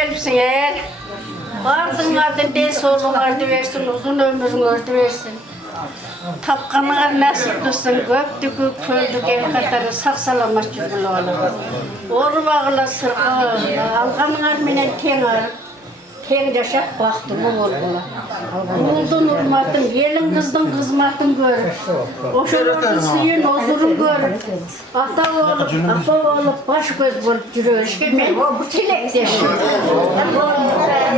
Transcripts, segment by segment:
gelipsin eğer. Ardın den solun ardı versin, uzun ömrün ördü versin. Tapkanığa nasip kılsın, göktükü, köldük, el katarı, sağ salamat cübül oğlum. Oru bağla sırğa, alganığa menen ten arıp, ten yaşap baktım o olgula. Uldun urmatın, elin kızdın kızmatın görüp, oşurun suyun ozurun görüp, ata olup, apa olup, baş göz bulup yürüyor. İşte ben bu tilekteşim.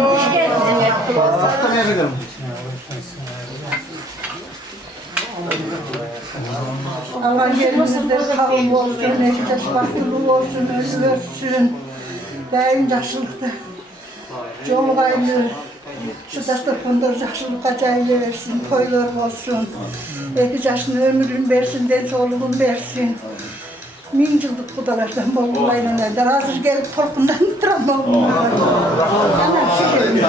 Hoş geldin hep. Allah yerinizde kavim olsun, eşit bahtlı olsun, özürsün. Daim yaşlılıkta. Çok ayrı. Şu dastırpında yaşlılık acayip versin, toylar olsun. 2 yaşını ömrün versin, den soluğun versin. 1000 yıllık kudalardan bol bulayla eder. Hazır gelip korkundan duramam. Anam şükür.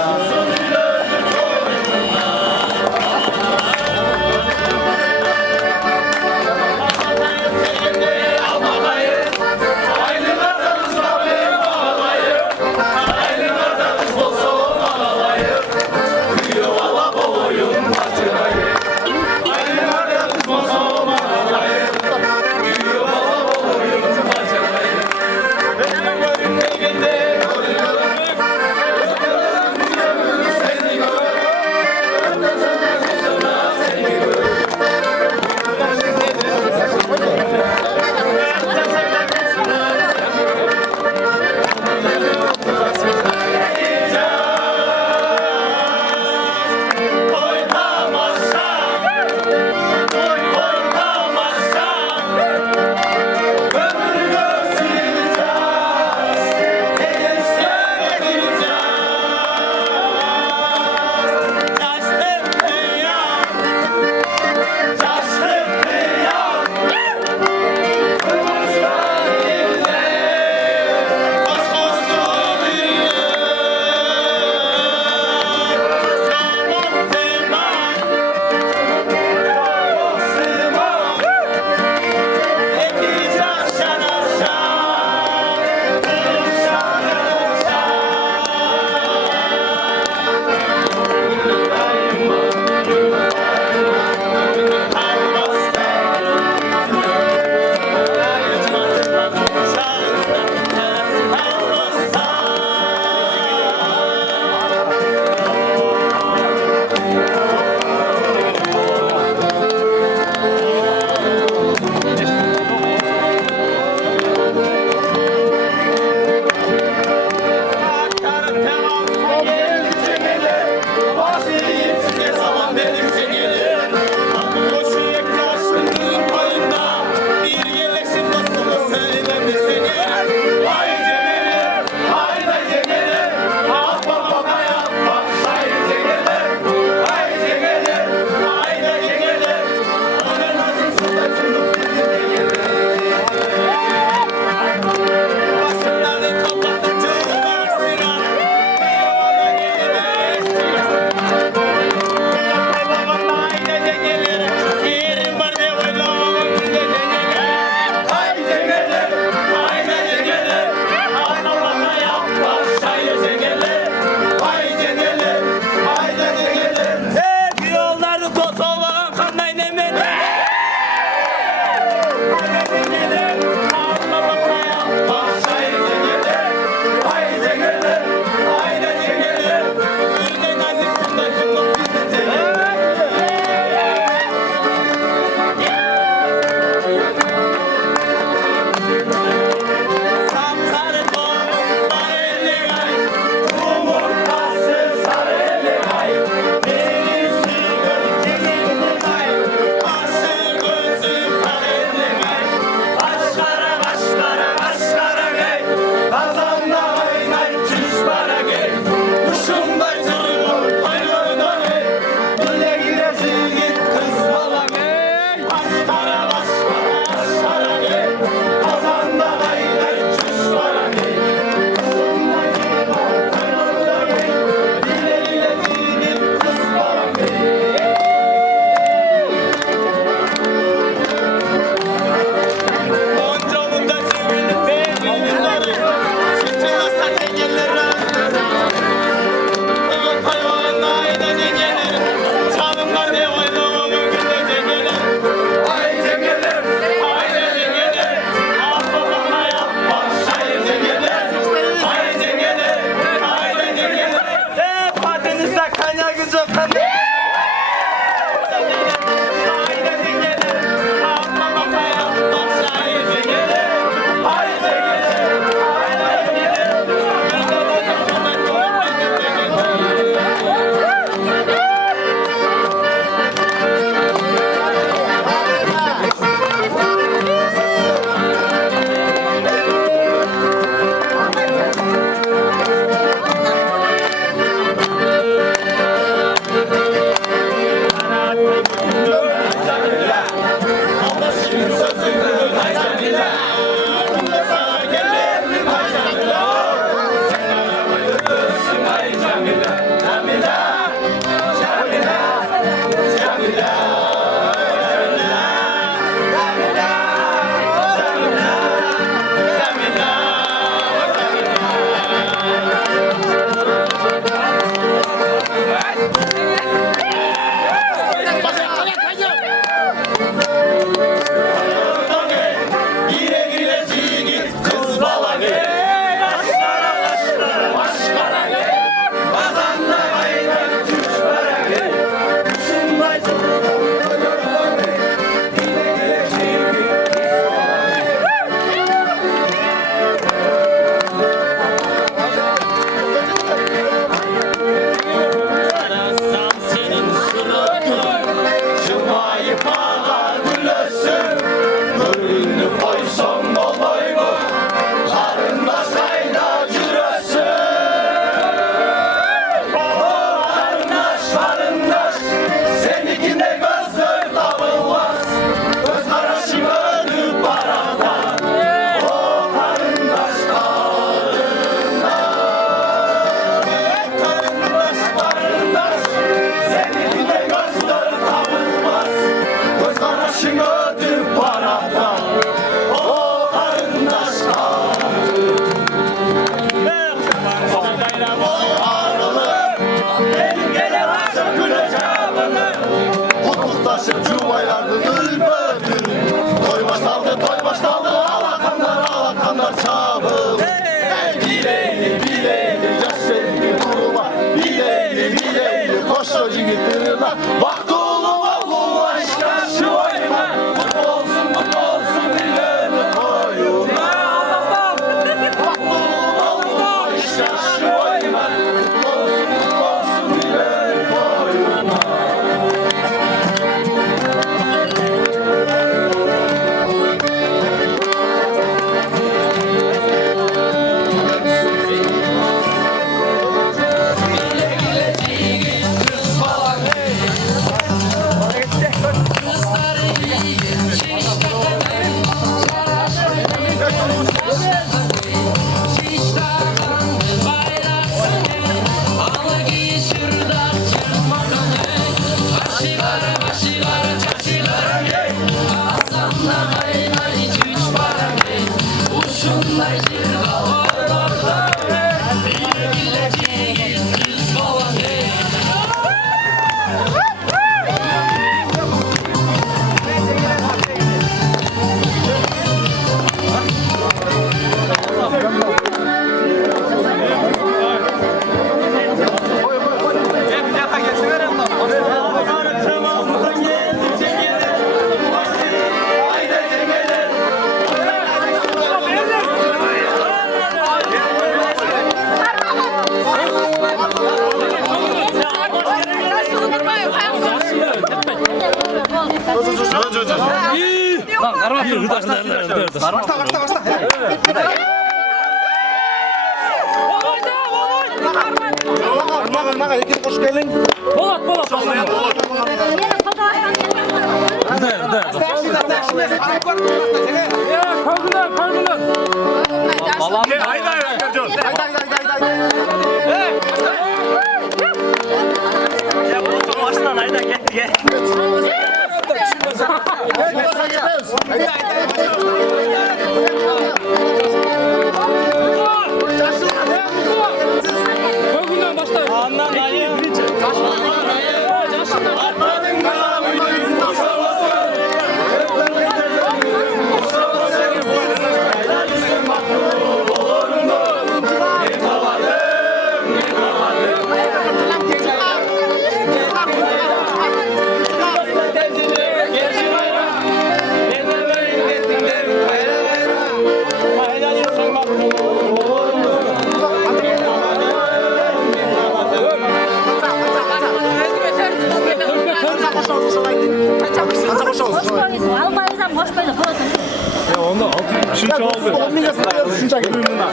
Ya onda altı şunca oldu.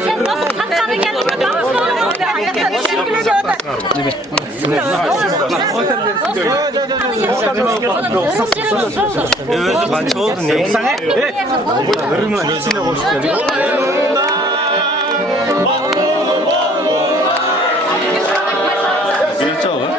Sen nasıl saklanı geldin? Kaç oldu ne? Sana? Hırmına içine koş geliyor. Bir çalın.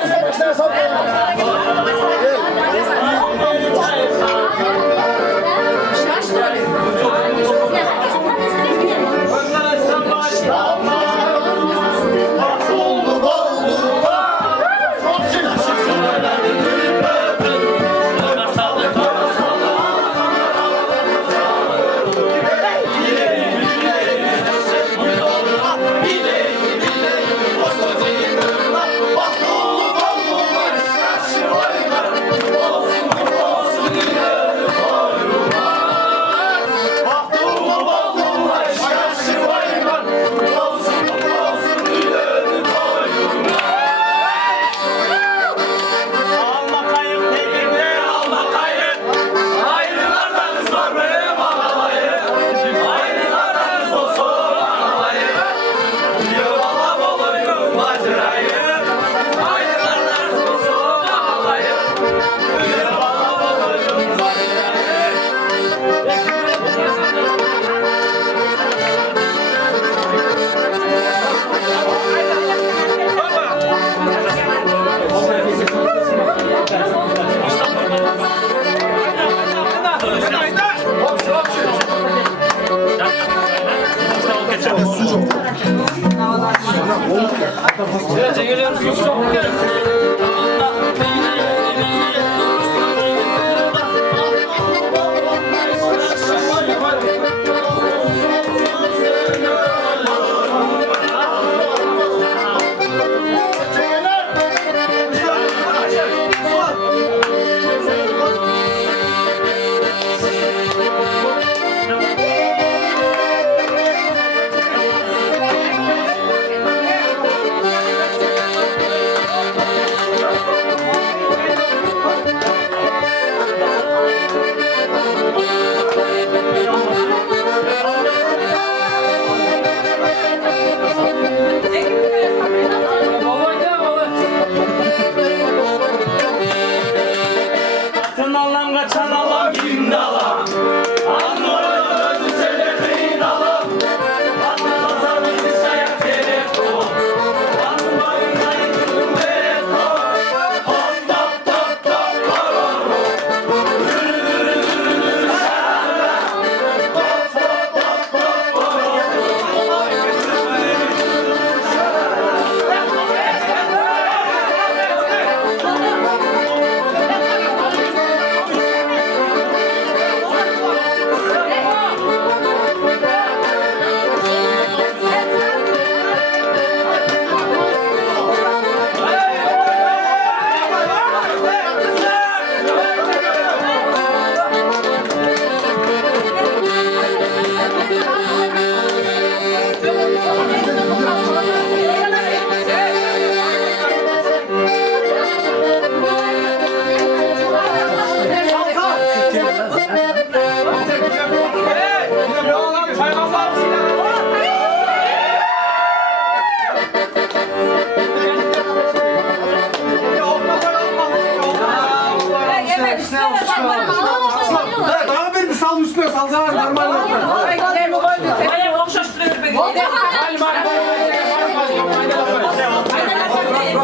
Bana bir sal üstüne salsana normal.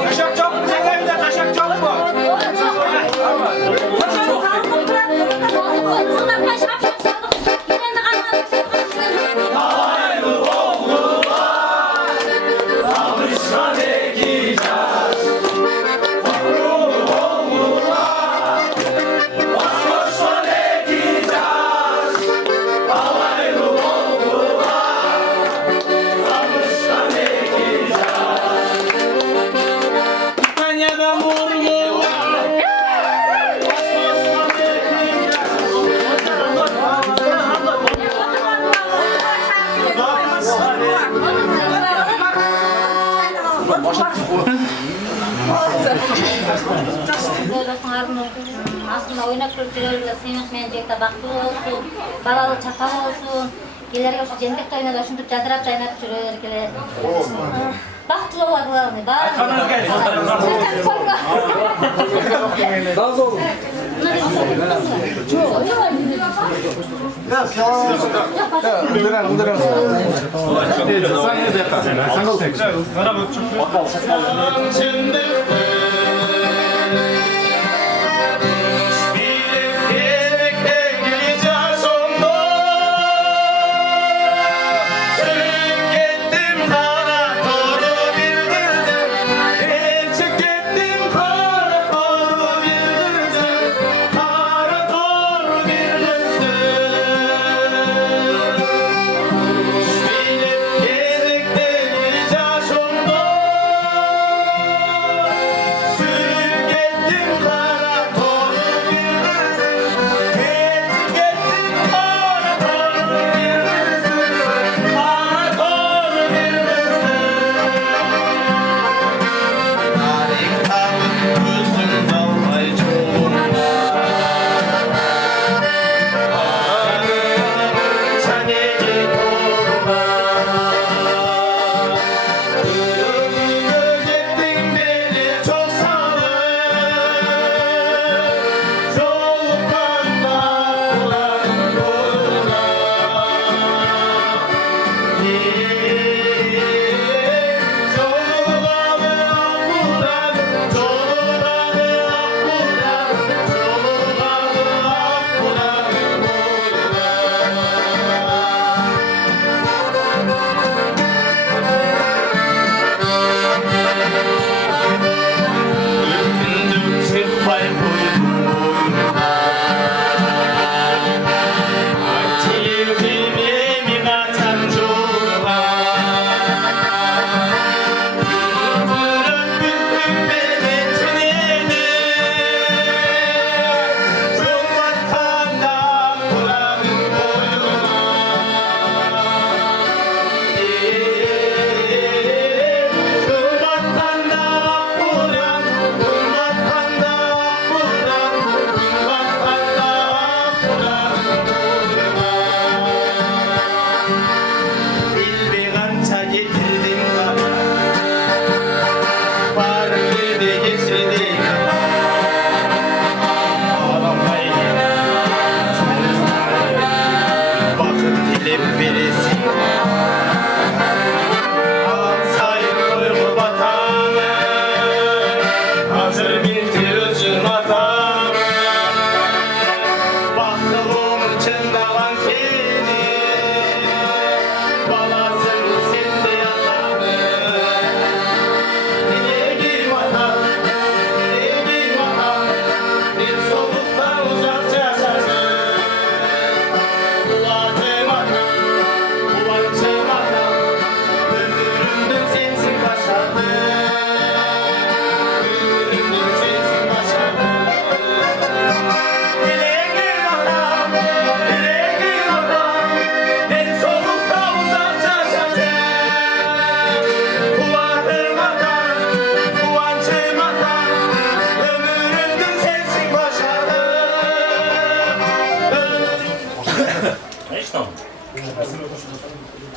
Taşak çok mu? Evde taşak çok mu? Aslında oynak kültürüyle sevmekmeyecek de baktı olsun, balalı çapam olsun. Gelerge şu cennet oynadı, şunu çadırap çaynap çürüyor kele. Baktılı olarlarını, bari. Nasıl olur?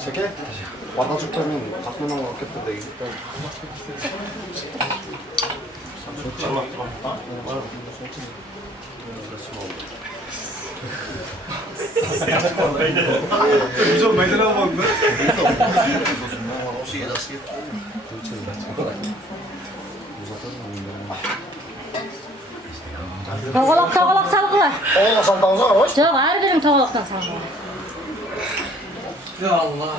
Şeker. Badalcıklarının aklına vakit de değil. 좀 많이 들어봤는데? Toğalaq salğılar. Oğlum saldanıza hoş. Жоқ, әрбірің тоғалақтан салғыла. Ya Allah.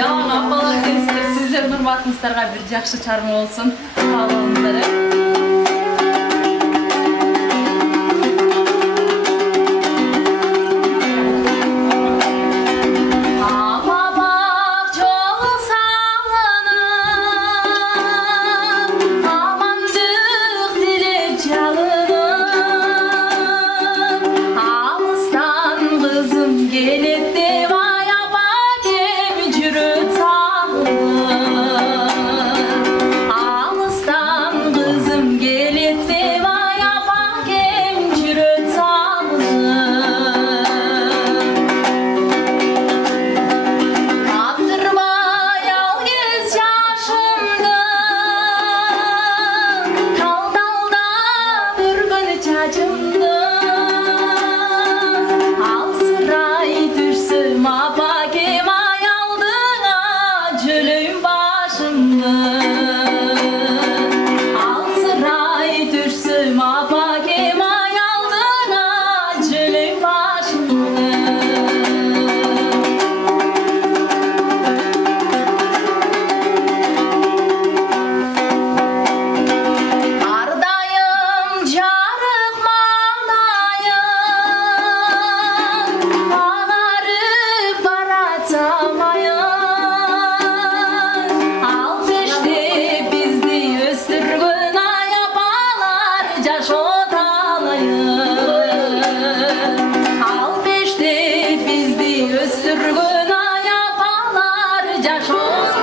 Жалаң апалар дейсіздер, сіздер нұрматыңыздарға бір жақсы чарма болсын. Қалыңыздар. Ama bak çok sağ bacımdı Alsıray düşsüm apakim ayaldığına Cülüm başımdı Alsıray düşsüm apakim ayaldığına Cülüm başımdı Ardayım carık mağdayım Ağarıp baratamayın Al beşti bizdi üstürgün ayapalar Caş otalayın Al beşti bizdi üstürgün ayapalar Caş otalayın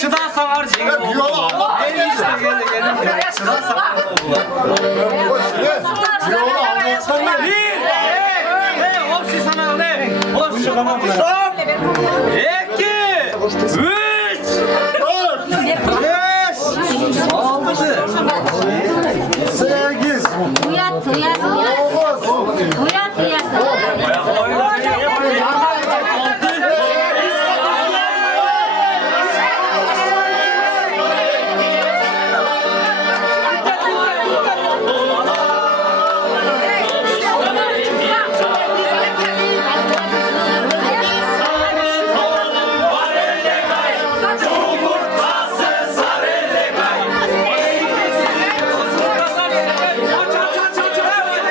Çıdan var cengi. Hopsi sana ne? Hopsi tamam. Stop. 2 3 4 5 6 8 Uyat, uyat, uyat. Uyat, uyat. Aç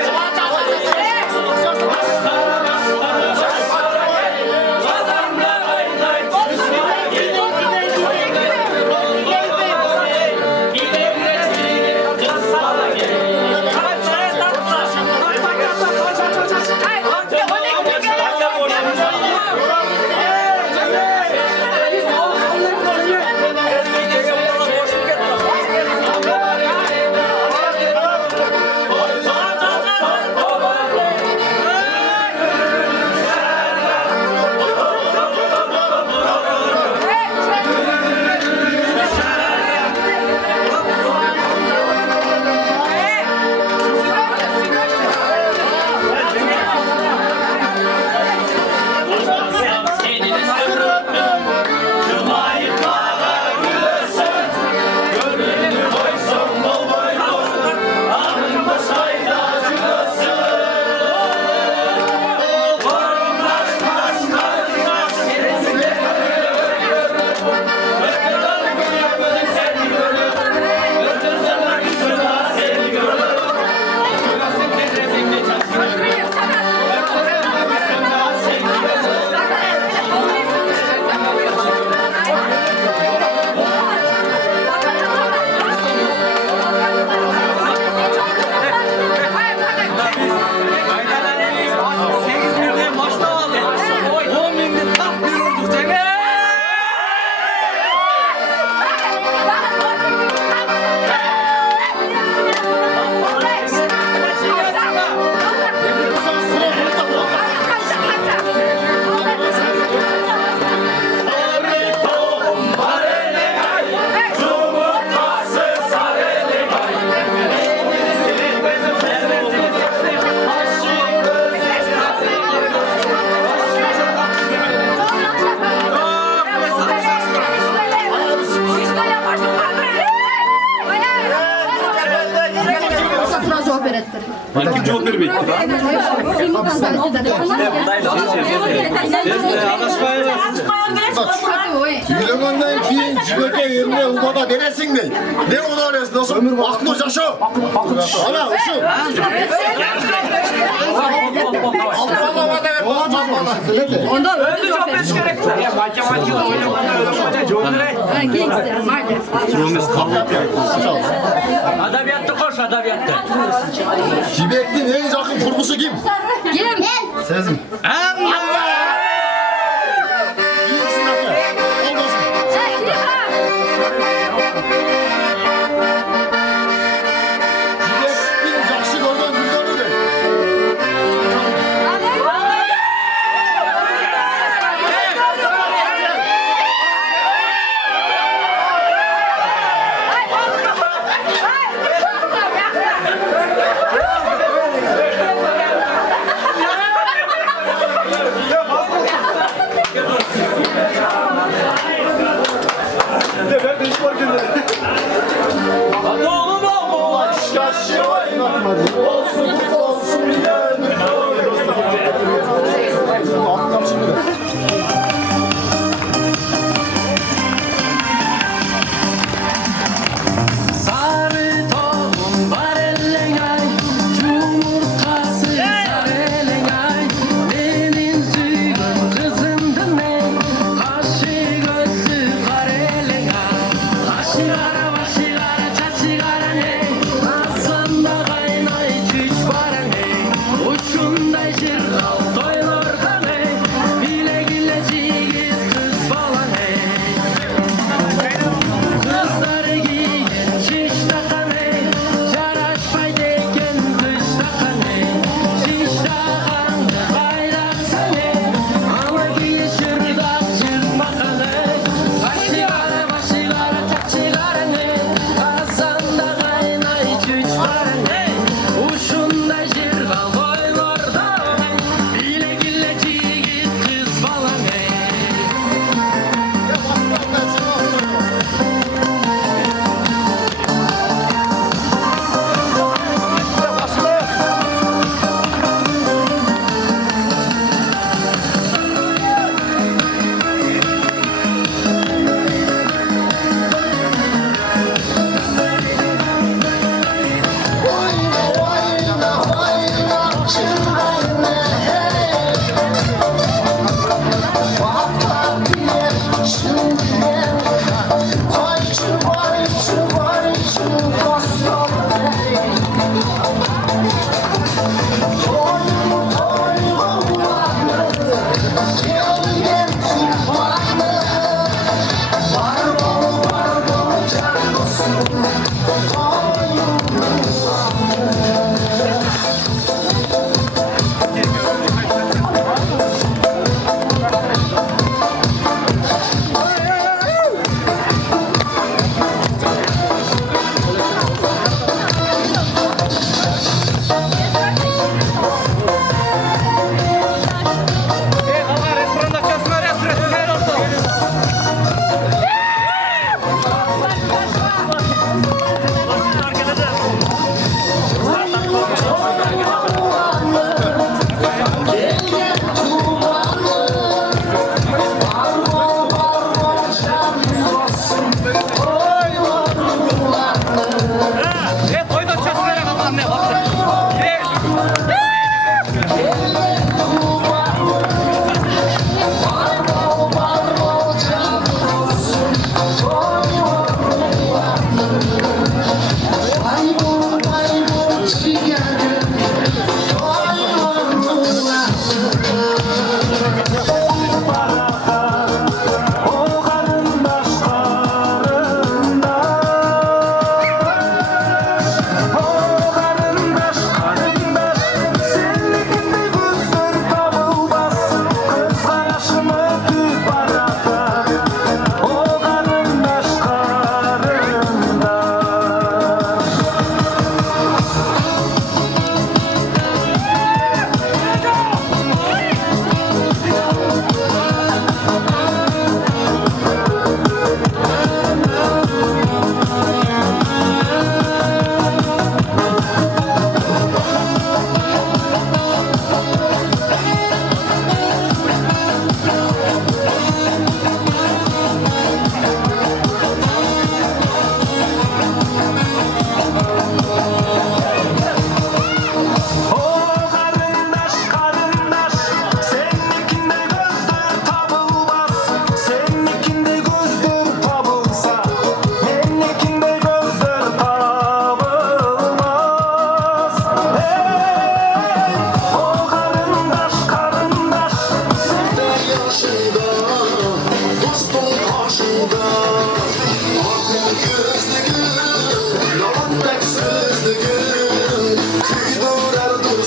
Kim cevap vermeyecek? Bilemenden keyin jibeke yerine ubada veresin de. Ne ona arası nasıl? Aklı yaşa. Ana şu. Alpalama da basma bana. Onda öldü cevap vermesi gerek. Ya matematik oynamada öyle cevap ver. Adabiyatta koş, adabiyatta. Jibek'in en yakın kurgusu kim? Kim? Sezim. Allah! İyisin hatta. Olmasın. Jibek'in yakşı oradan gülden öyle. Ya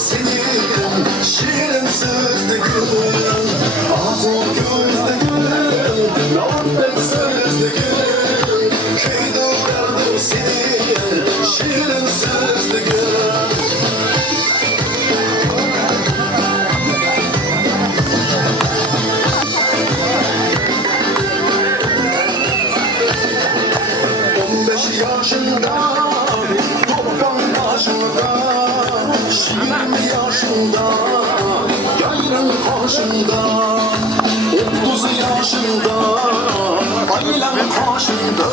senin şirin sözlü gül. Ah o gözlü gül, muhabbet sözlü gül. Köyde gördüm seni şirin sözlü gül. Yaşında, toprak başında, 20 yaşında, yaylın karşında, 30 yaşında, aylan karşında.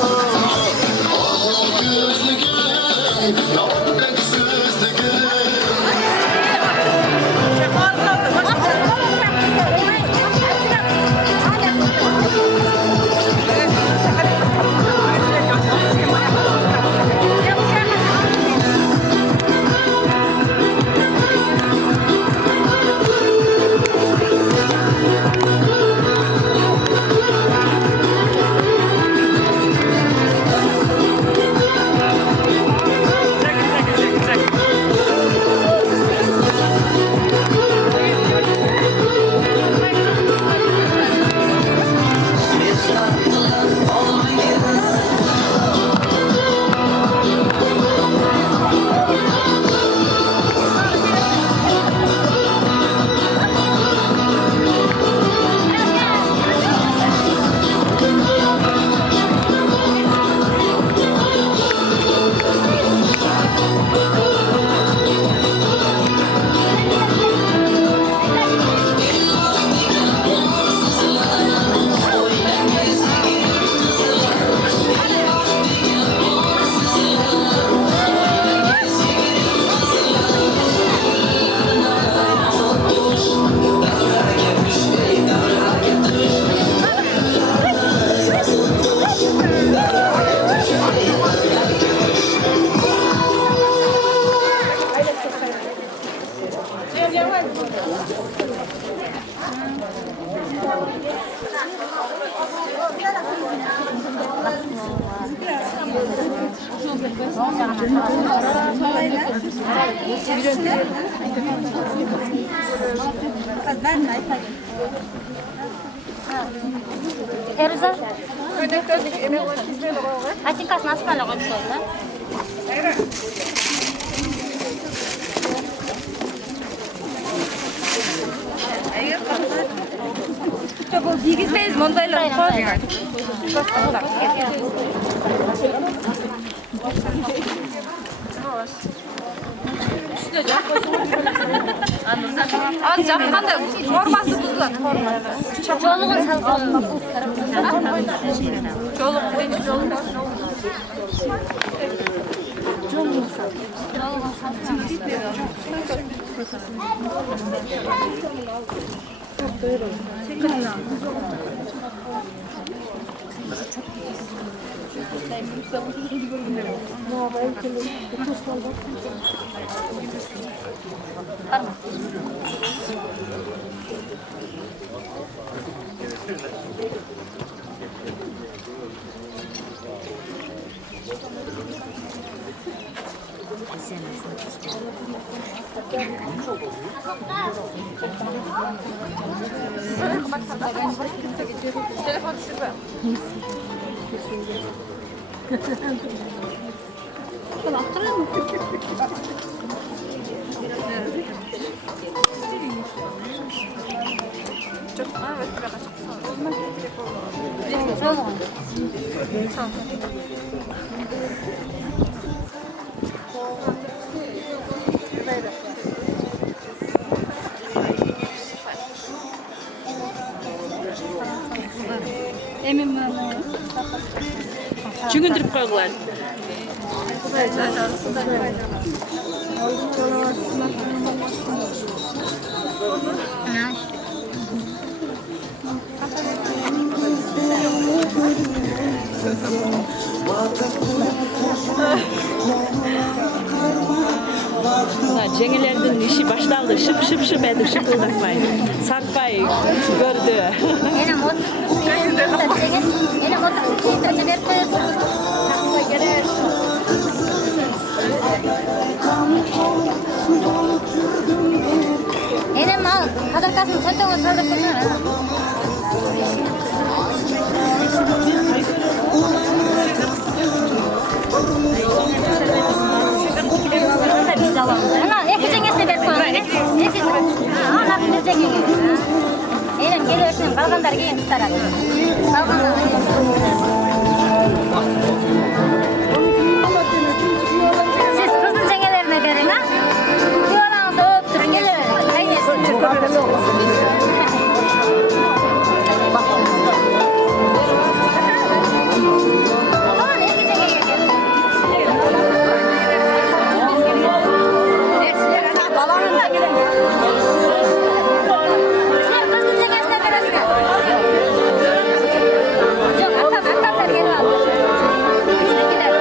Ah gözlü gül, muhabbet sözlü gül. Eruza. Atinkasını asmalı koydu. Çok diyizmeyiz mondayla koy. Az yapkanda forması buzlar. Çoluğun salgın. Çoluk birinci çoluk. Telefon düşürme. Жүгіндіріп қойғылар. Жеңелердің işi başlandı. Şıp şıp şıp edi, şıpıldakpay. Sarpay gördü. Enem oturup enem oturup öte verip koyuyorsun. Gelir. Kadarkasını çöntüğüne saldırıp koysana. Biz alalım. Ana, iki cengesine verip koyalım. Ana, bir cengeye. Eğlen geliyorsun, kalganlar giyin kızlar hadi. Kalganlar siz kızın cengelerine verin ha. Yuvalarınızı öptürün, geliverin. Haydi. Aman, iki cengeye gelin. Balanın da gelin. Sizler kızın cengesine veresine. Yok, atam gelin aldı. Bizdekiler.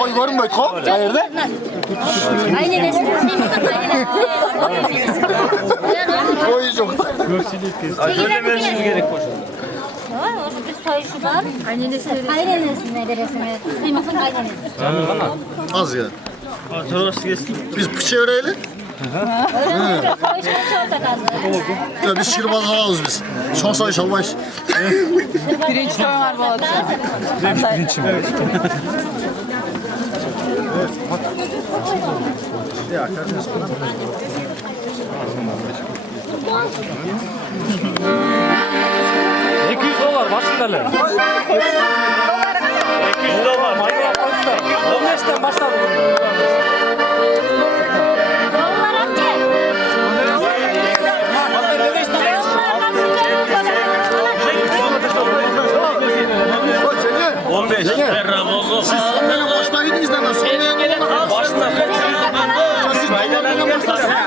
Oy görünmüyor kop. Hayırdır? Aynen. Oy yok. Söylememiz gerek boş. Onun bir sayısı var. Aynenesine veresine. Kıymakın aynenesi. Az ya. Hatırası geçti. Biz bıçağı öğrenelim. Öyle sayısı çok da kaldı. Ya biz şirbaz alalız biz. Son sayı çalmayız. Pirinç toyun var balık. $200 başındalar. $200 manyak başında. 15'ten başladı bunlar. Siz sonlara başlayınız da nasıl? Başında. Siz dolarlarına başlayın.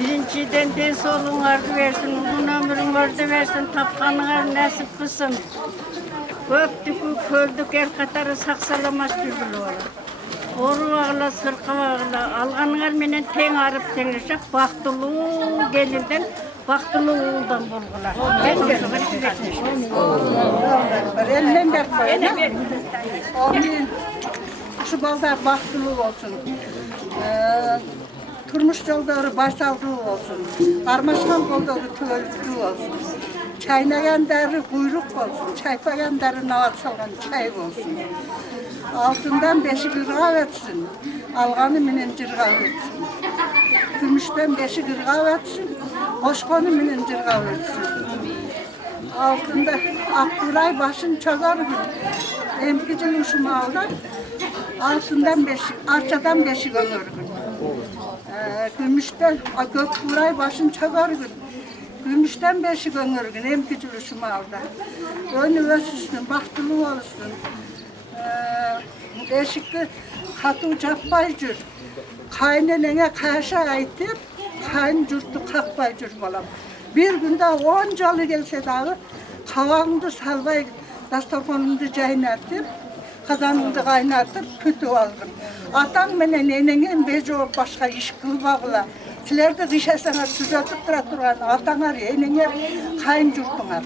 Birinciden de solun ardı versin, uzun ömrün ördü versin, tapkanığa nasip kılsın. Köptük, köldük, el katarı saksalamaz güzülü var. Oru ağla, sırkı ağla, alğanığa menen ten arıp tenleşek, baktılı gelinden, baktılı oğuldan bulgular. Elinden ver koyun. Onun şu balda baktılı olsun. Turmuş yolları başsağlığı olsun. Karmaşkan yolları tüvölcülü olsun. Çaynayanları kuyruk olsun. Çaypayanları navat salgan çay olsun. Altından beşi kırgav etsin. Alganı minen cırgav etsin. Gümüşten beşi kırgav etsin. Koşkonu minen cırgav etsin. Altında Akburay başın çazar gün. Emkicinin şu maldan altından beşik, arçadan beşik önürgün. Gümüşten, gök buray başın çakargın. Gümüşten beşik önürgün, hem küçülüşüm aldı. Önü ösüsün, baktılı olsun. Beşikli katı capbaycır. Kaynenene karşı aytıp, kayn cürtü kakbaycır balam. Bir günde 10 calı gelse dağı, kavağımda salvay, dastorkonumda caynatıp, kazanımda kaynatıp, kötü aldım. Atam menen enenen beci ol başka iş kılbağıla. Sizler de dışarısına düzeltip duraturan atanar, enener, kayın cürtünar.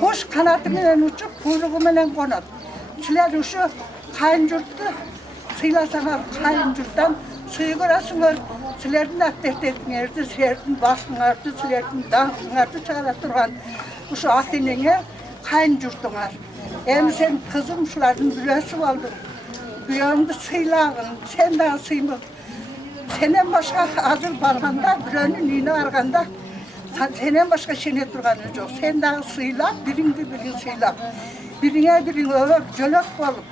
Hoş kanatı menen uçup, kuyruğu menen konat. Sizler şu kayın cürtü, sıylasanar kayın cürttan, suyu görasınlar. Sizlerden akdert etkinlerdi, sizlerden baskınlardı, sizlerden dağıtınlardı, çağıra durgan. Şu atinene kayın cürtünar. Hem sen kızım şuların büresi oldun. Büyüğümde sıylağın, sen daha sıymın. Senden başka hazır barganda, bürenin iğne arganda, senden başka şene durganı yok. Sen daha sıylak, birin sıylak. Birine birin övüp, jölök olup,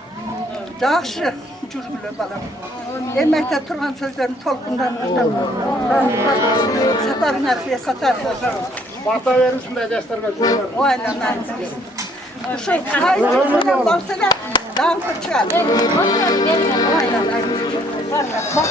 жақсы жүргілі балам. Emekte turgan sözlerini tolkundan tutam. Satarın arkaya satar. Bata verirsin de gösterme. Aynen aynen. Şu kayıcısından baksana, dağıntı çıkar. Aynen aynen. Bak.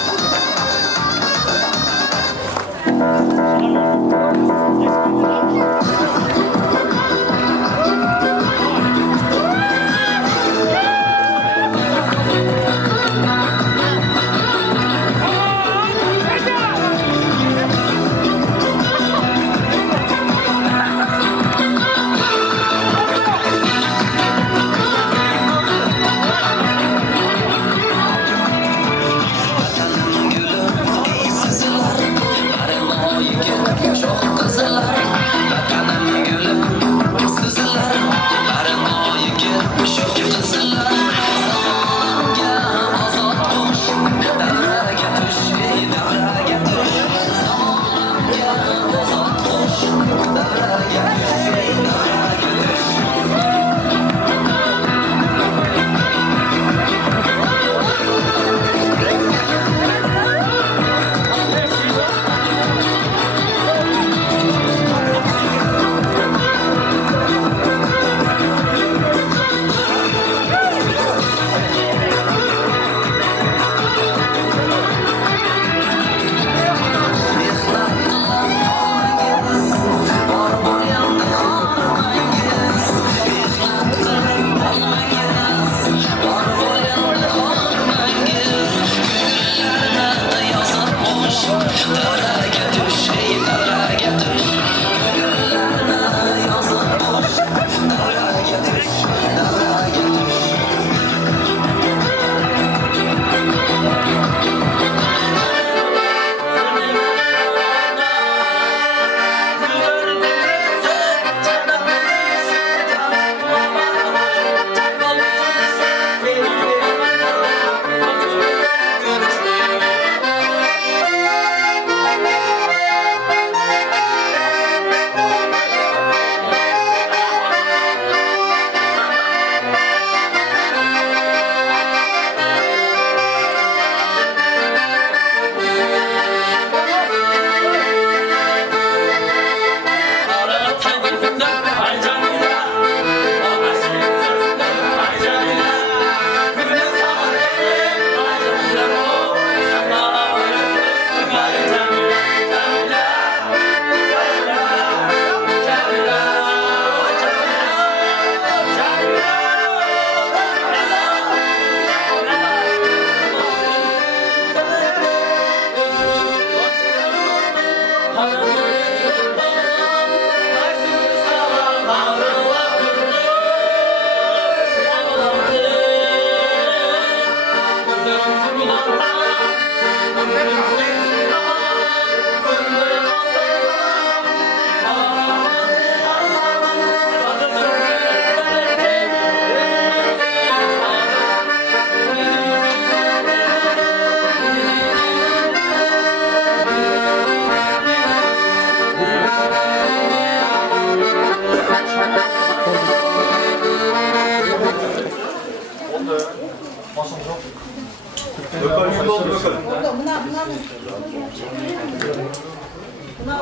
Basın yok. Buna